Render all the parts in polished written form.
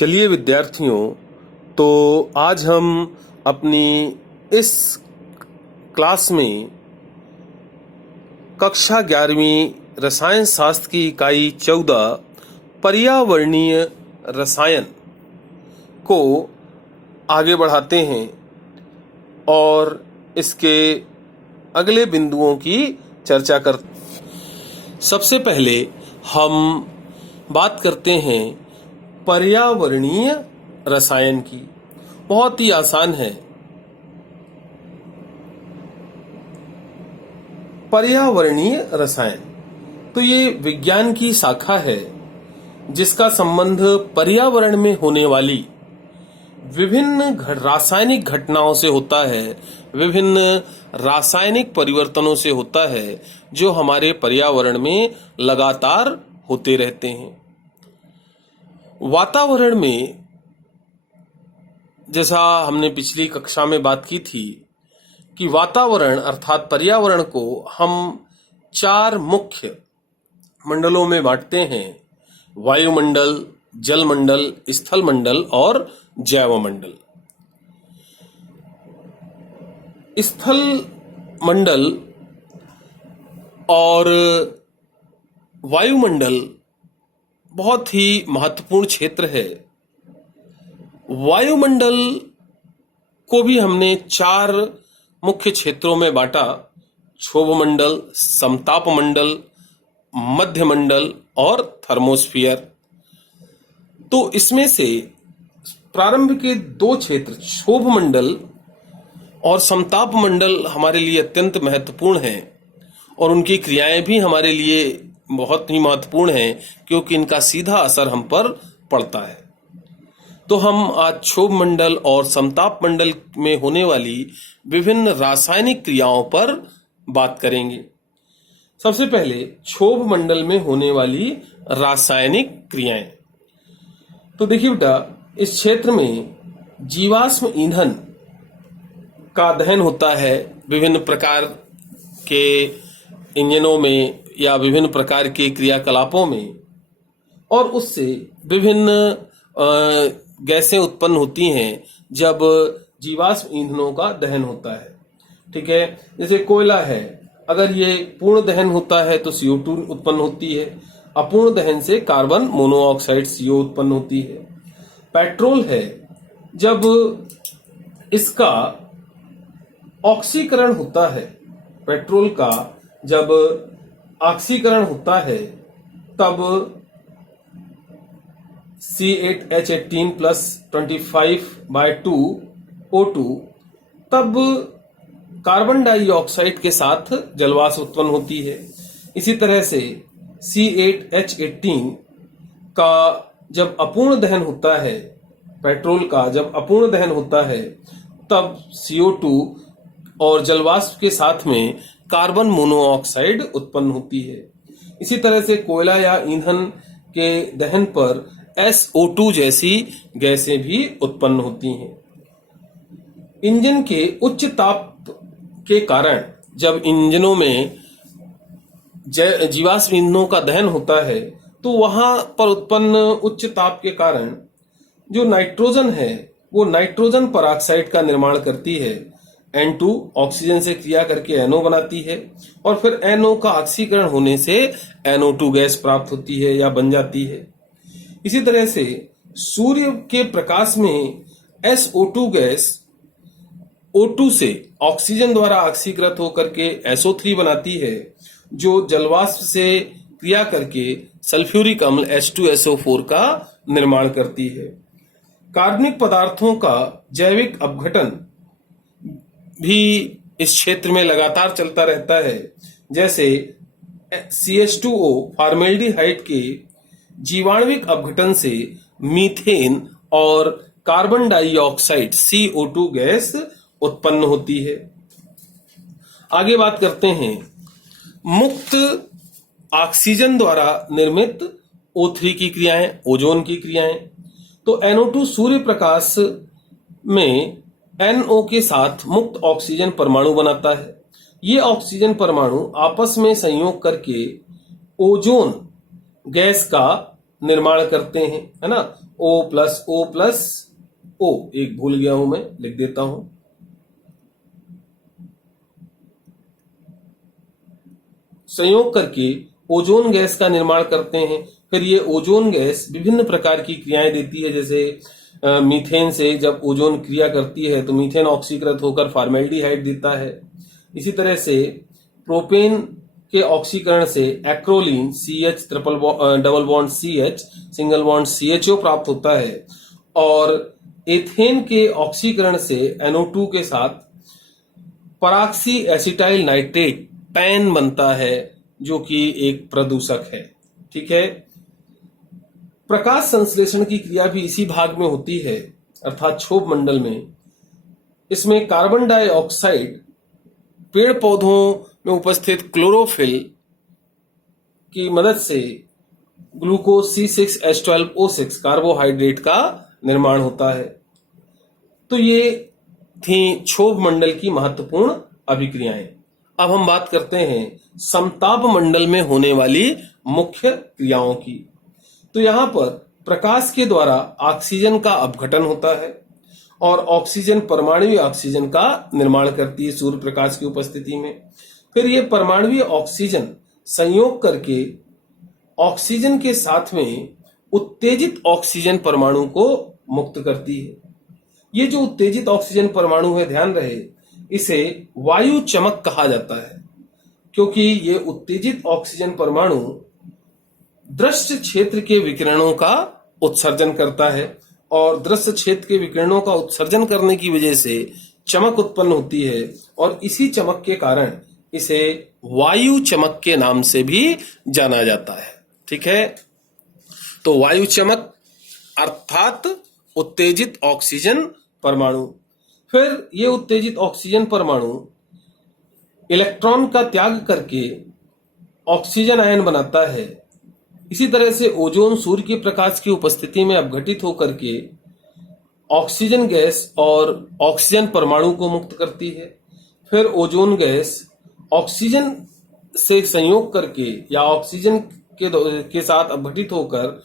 चलिए विद्यार्थियों, तो आज हम अपनी इस क्लास में कक्षा 11वीं रसायन शास्त्र की इकाई 14 पर्यावरणीय रसायन को आगे बढ़ाते हैं और इसके अगले बिंदुओं की चर्चा करते हैं। सबसे पहले हम बात करते हैं पर्यावरणीय रसायन की। बहुत ही आसान है। पर्यावरणीय रसायन तो ये विज्ञान की शाखा है जिसका संबंध पर्यावरण में होने वाली विभिन्न रासायनिक घटनाओं से होता है, विभिन्न रासायनिक परिवर्तनों से होता है जो हमारे पर्यावरण में लगातार होते रहते हैं। वातावरण में, जैसा हमने पिछली कक्षा में बात की थी कि वातावरण अर्थात पर्यावरण को हम 4 मुख्य मंडलों में बांटते हैं: वायुमंडल, जलमंडल, स्थल मंडल और जैवमंडल। स्थल मंडल और वायुमंडल बहुत ही महत्वपूर्ण क्षेत्र है। वायुमंडल को भी हमने 4 मुख्य क्षेत्रों में बांटा: क्षोभमंडल, समतापमंडल, मध्यमंडल और थर्मोस्फीयर। तो इसमें से प्रारंभ के 2 क्षेत्र क्षोभमंडल और समतापमंडल हमारे लिए अत्यंत महत्वपूर्ण हैं और उनकी क्रियाएं भी हमारे लिए बहुत ही महत्वपूर्ण हैं क्योंकि इनका सीधा असर हम पर पड़ता है। तो हम आज क्षोभमंडल और समतापमंडल में होने वाली विभिन्न रासायनिक क्रियाओं पर बात करेंगे। सबसे पहले क्षोभमंडल में होने वाली रासायनिक क्रियाएं। तो देखिए बेटा, इस क्षेत्र में जीवाश्म ईंधन का दहन होता है विभिन्न प्रकार के इंजनों में या विभिन्न प्रकार के क्रियाकलापों में, और उससे विभिन्न गैसें उत्पन्न होती हैं जब जीवाश्म ईंधनों का दहन होता है। ठीक है, जैसे कोयला है, अगर ये पूर्ण दहन होता है तो CO2 उत्पन्न होती है, अपूर्ण दहन से कार्बन मोनोऑक्साइड CO उत्पन्न होती है। पेट्रोल है, जब इसका ऑक्सीकरण होता है, पेट्रोल का जब ऑक्सीकरण होता है तब C8H18 प्लस 25/2 O2, तब कार्बन डाइऑक्साइड के साथ जलवाष्प उत्पन्न होती है। इसी तरह से C8H18 का जब अपूर्ण दहन होता है, पेट्रोल का जब अपूर्ण दहन होता है तब CO2 और जलवाष्प के साथ में कार्बन मोनोऑक्साइड उत्पन्न होती है। इसी तरह से कोयला या ईंधन के दहन पर SO2 जैसी गैसें भी उत्पन्न होती हैं। इंजन के उच्च ताप के कारण जब इंजनों में जीवाश्म ईंधनों का दहन होता है तो वहां पर उत्पन्न उच्च ताप के कारण जो नाइट्रोजन है वो नाइट्रोजन परऑक्साइड का निर्माण करती है। N2 ऑक्सीजन से क्रिया करके NO बनाती है और फिर NO का ऑक्सीकरण होने से NO2 गैस प्राप्त होती है या बन जाती है। इसी तरह से सूर्य के प्रकाश में SO2 गैस O2 से ऑक्सीजन द्वारा ऑक्सीकृत होकर के SO3 बनाती है, जो जलवाष्प से क्रिया करके सल्फ्यूरिक अम्ल H2SO4 का निर्माण करती है। कार्बनिक पदार्थों का जैविक अपघटन भी इस क्षेत्र में लगातार चलता रहता है, जैसे CH2O फॉर्मेल्डिहाइड के जीवाणुविक अपघटन से मीथेन और कार्बन डाइऑक्साइड CO2 गैस उत्पन्न होती है। आगे बात करते हैं मुक्त ऑक्सीजन द्वारा निर्मित O3 की क्रियाएं, ओजोन की क्रियाएं। तो NO2 सूर्य प्रकाश में NO के साथ मुक्त ऑक्सीजन परमाणु बनाता है। ये ऑक्सीजन परमाणु आपस में संयोग करके ओजोन गैस का निर्माण करते हैं, है ना। O प्लस O, एक भूल गया हूं मैं, लिख देता हूं, संयोग करके ओजोन गैस का निर्माण करते हैं। फिर ये ओजोन गैस विभिन्न प्रकार की क्रियाएं देती है, जैसे मीथेन से जब ओजोन क्रिया करती है तो मीथेन ऑक्सीकृत होकर फॉर्मेल्डिहाइड देता है। इसी तरह से प्रोपेन के ऑक्सीकरण से acrolein CH double bond CH single bond CHO प्राप्त होता है, और एथेन के ऑक्सीकरण से NO2 के साथ पराक्सी एसिटाइल नाइट्रेट पैन बनता है, जो कि एक प्रदूषक है। ठीक है। प्रकाश संश्लेषण की क्रिया भी इसी भाग में होती है, अर्थात क्षोभ मंडल में। इसमें कार्बन डाइऑक्साइड पेड़ पौधों में उपस्थित क्लोरोफिल की मदद से ग्लूकोज C6H12O6 कार्बोहाइड्रेट का निर्माण होता है। तो ये थी क्षोभ मंडल की महत्वपूर्ण अभिक्रियाएं। अब हम बात करते हैं समताप मंडल में होने वाली मुख्य क्रियाओं की। तो यहां पर प्रकाश के द्वारा ऑक्सीजन का अपघटन होता है और ऑक्सीजन परमाणु ऑक्सीजन का निर्माण करती है सूर्य प्रकाश की उपस्थिति में। फिर ये परमाणु ऑक्सीजन संयोग करके ऑक्सीजन के साथ में उत्तेजित ऑक्सीजन परमाणु को मुक्त करती है। ये जो उत्तेजित ऑक्सीजन परमाणु है, ध्यान रहे, इसे वायु चमक कहा जाता है, क्योंकि ये उत्तेजित ऑक्सीजन परमाणु दृश्य क्षेत्र के विकिरणों का उत्सर्जन करता है, और दृश्य क्षेत्र के विकिरणों का उत्सर्जन करने की वजह से चमक उत्पन्न होती है, और इसी चमक के कारण इसे वायु चमक के नाम से भी जाना जाता है। ठीक है। तो वायु चमक अर्थात उत्तेजित ऑक्सीजन परमाणु। फिर ये उत्तेजित ऑक्सीजन परमाणु इलेक्ट्रॉन का त्याग करके ऑक्सीजन आयन बनाता है। इसी तरह से ओजोन सूर्य के प्रकाश की उपस्थिति में अपघटित होकर के ऑक्सीजन गैस और ऑक्सीजन परमाणु को मुक्त करती है। फिर ओजोन गैस ऑक्सीजन से संयोग करके या ऑक्सीजन के साथ अपघटित होकर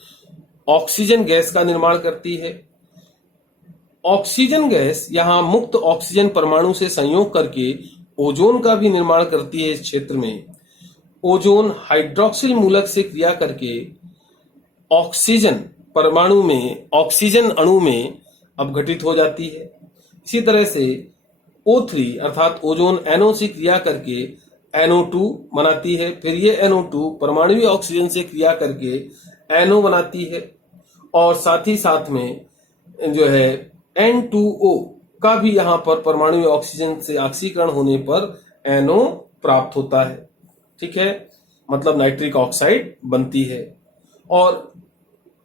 ऑक्सीजन गैस का निर्माण करती है। ऑक्सीजन गैस यहां मुक्त ऑक्सीजन परमाणु से संयोग करके ओजोन का भी निर्माण करती है। इस क्षेत्र में ओजोन हाइड्रोक्सिल मूलक से क्रिया करके ऑक्सीजन परमाणु में ऑक्सीजन अणु में अपघटित हो जाती है। इसी तरह से O3 अर्थात ओजोन NO से क्रिया करके NO2 बनाती है। फिर ये NO2 परमाणु ऑक्सीजन से क्रिया करके NO बनाती है, और साथ ही साथ में जो है N2O का भी यहाँ पर परमाणु ऑक्सीजन से ऑक्सीकरण होने पर NO प्राप्त होता है। ठीक है, मतलब नाइट्रिक ऑक्साइड बनती है। और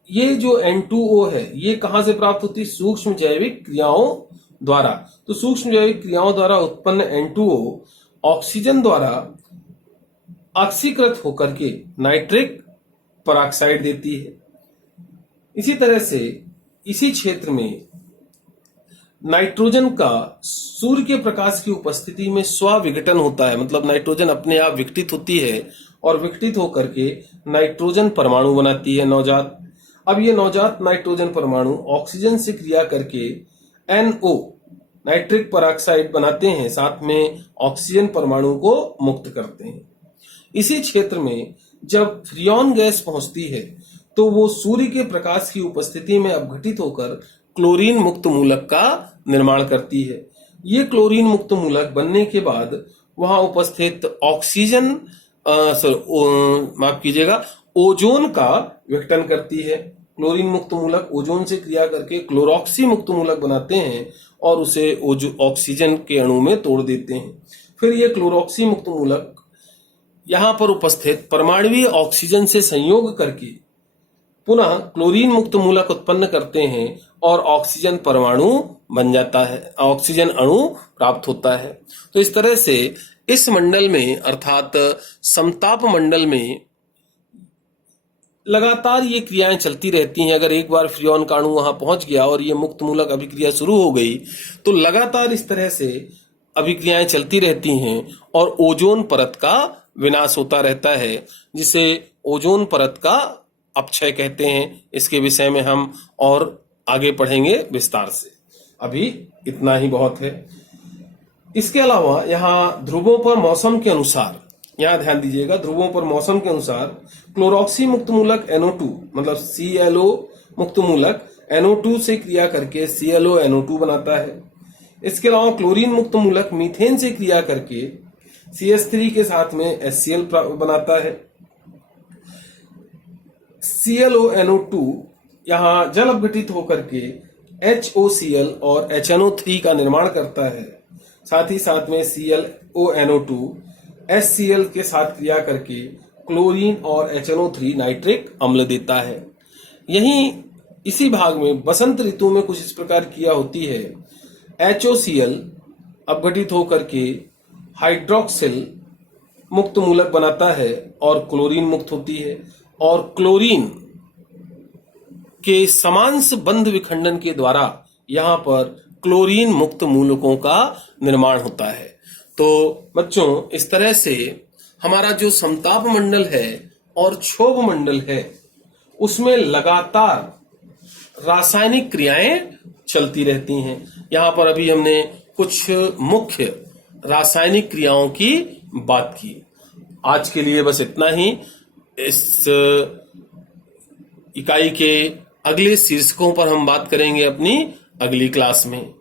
ये जो N2O है, ये कहां से प्राप्त होती है? सूक्ष्म जैविक क्रियाओं द्वारा। तो सूक्ष्म जैविक क्रियाओं द्वारा उत्पन्न N2O ऑक्सीजन द्वारा ऑक्सीकृत होकर के नाइट्रिक परऑक्साइड देती है। इसी तरह से इसी क्षेत्र में नाइट्रोजन का सूर्य के प्रकाश की उपस्थिति में स्व-विघटन होता है, मतलब नाइट्रोजन अपने आप विघटित होती है और विघटित होकर के नाइट्रोजन परमाणु बनाती है नवजात। अब ये नवजात नाइट्रोजन परमाणु ऑक्सीजन से क्रिया करके NO नाइट्रिक परऑक्साइड बनाते हैं, साथ में ऑक्सीजन परमाणु को मुक्त करते हैं। इसी क्षेत्र में जब फ्रियॉन गैस पहुंचती है तो वो सूर्य के प्रकाश की उपस्थिति में अपघटित होकर क्लोरीन मुक्त मूलक का निर्माण करती है। ये क्लोरीन मुक्त मूलक बनने के बाद वहां उपस्थित ऑक्सीजन माफ कीजिएगा ओजोन का विघटन करती है। क्लोरीन मुक्त मूलक ओजोन से क्रिया करके क्लोरोक्सी मुक्त मूलक बनाते हैं और उसे ऑक्सीजन के अणु में तोड़ देते हैं। फिर ये क्लोरोक्सी मुक्त मूलक यहाँ पर उपस्थित परमाणुीय ऑक्सीजन से संयोग करके पुनः क्लोरीन मुक्त मूलक उत्पन्न करते हैं और ऑक्सीजन परमाणु बन जाता है, ऑक्सीजन अणु प्राप्त होता है। तो इस तरह से इस मंडल में अर्थात समताप मंडल में लगातार ये क्रियाएं चलती रहती हैं। अगर एक बार फ्रियॉन का अणु वहां पहुंच गया और ये मुक्त मूलक अभिक्रिया शुरू हो गई तो लगातार इस तरह से अभिक्रियाएं चलती रहती हैं और ओजोन परत का विनाश होता रहता है, जिसे ओजोन परत का अपक्षय कहते हैं, इसके विषय में हम और आगे पढ़ेंगे विस्तार से। अभी इतना ही बहुत है। इसके अलावा यहाँ ध्रुवों पर मौसम के अनुसार, यहाँ ध्यान दीजिएगा, ध्रुवों पर मौसम के अनुसार क्लोरॉक्सी मुक्त मूलक NO2 मतलब ClO मुक्त मूलक NO2 से क्रिया करके ClO बनाता है। इसके अलावा क्लोरीन मुक्त मूलक मीथेन से क्रिया करके CH3 के साथ में HCl बनाता है। ClO यहाँ जल अपघटित होकर के HOCl और HNO3 का निर्माण करता है। साथ ही साथ में ClO HCl के साथ क्रिया करके क्लोरीन और HNO3 नाइट्रिक अम्ल देता है। यहीं इसी भाग में बसंत ऋतु में कुछ इस प्रकार क्रिया होती है। HOCl अपघटित होकर के हाइड्रोक्सिल मुक्त मूलक बनाता है और क्लोरीन मुक्त होती है, और क्लोरीन के समांश बंध विखंडन के द्वारा यहाँ पर क्लोरीन मुक्त मूलकों का निर्माण होता है। तो बच्चों, इस तरह से हमारा जो समताप मंडल है और क्षोभ मंडल है उसमें लगातार रासायनिक क्रियाएं चलती रहती हैं। यहाँ पर अभी हमने कुछ मुख्य रासायनिक क्रियाओं की बात की। आज के लिए बस इतना ही। इस इकाई के अगले शीर्षकों पर हम बात करेंगे अपनी अगली क्लास में।